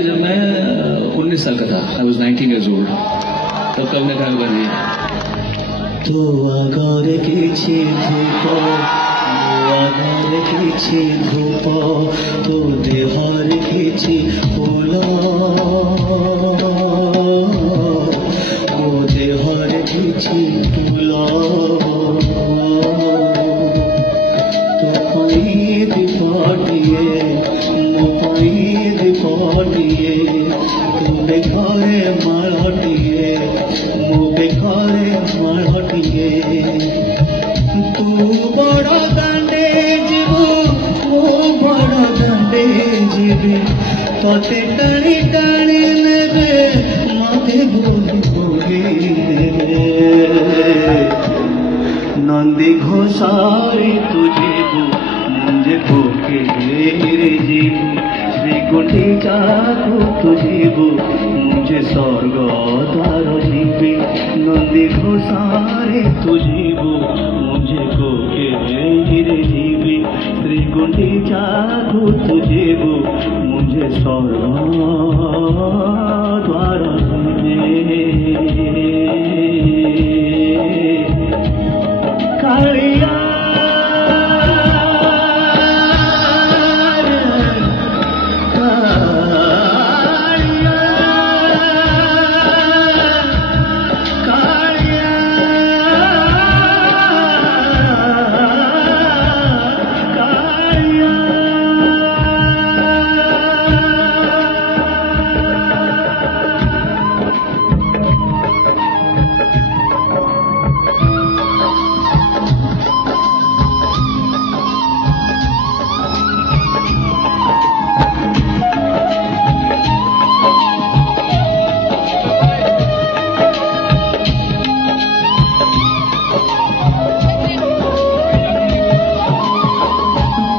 जब मैं 19 साल का था, I was 19 years old, तब कवि ने गाना बनी तो आगर किछि धूप आगर किछि धूप तो देहर किछि फूल ओ देहर किछि फूल तो पाई दीपटिए मो पाई दीपटिए तू बेघरे मालटिए मो बेघरे मालटिए तू बड़ दांडे जीवु मो बड़ दांडे जीवी तते टाणी टाणी नेबे मते बोली बोली नेबे नंदी घोषारी तुझे मुझे कोके रे जीवु श्रीकुंडी जाकू तुझीबु मुझे स्वर्ग द्वार जीवी नंदी घोषारी तुझीबु मुझे कोके रे जीवी श्रीकुंडी जाकू तुझीबु मुझे स्वर्ग द्वार जीवी कालिया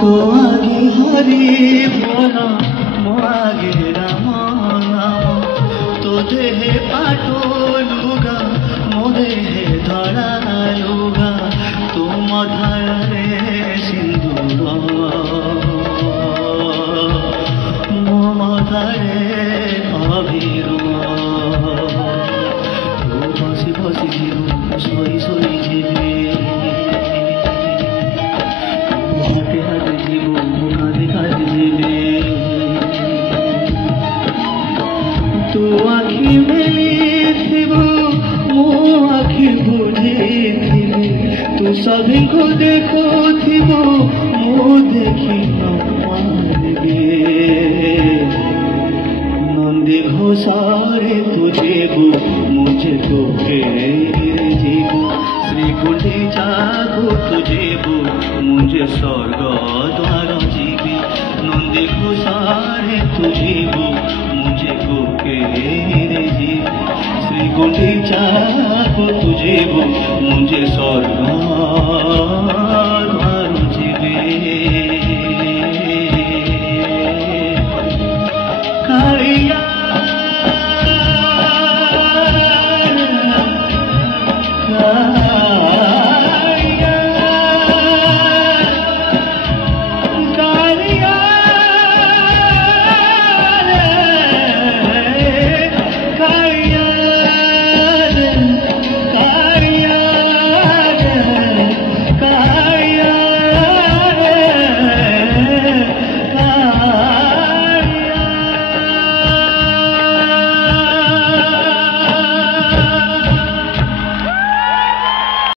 तो आगे हरि बोला मो आगे राम नाम तो देहे पाटो लुगा मो देहे धड़ा लुगा तो मधारे सिंदूर मो मधारे अभिर तो बसी बसी जीव सोई सोई जीवे तू आखि मेली थिबु मो आखि बुझी थिबि तू सभी को देखो थिबु मो देखी न पारिबे नंदी घोषारे तुझेबु मुझे तोके जीवु श्रीकुंडी जाकू तुझेबु मुझे स्वर्ग द्वार जीवी नंदी घोषारे तुझेबु मुझे कोके रे जीवी श्रीकुंडी जाकू तुझेबु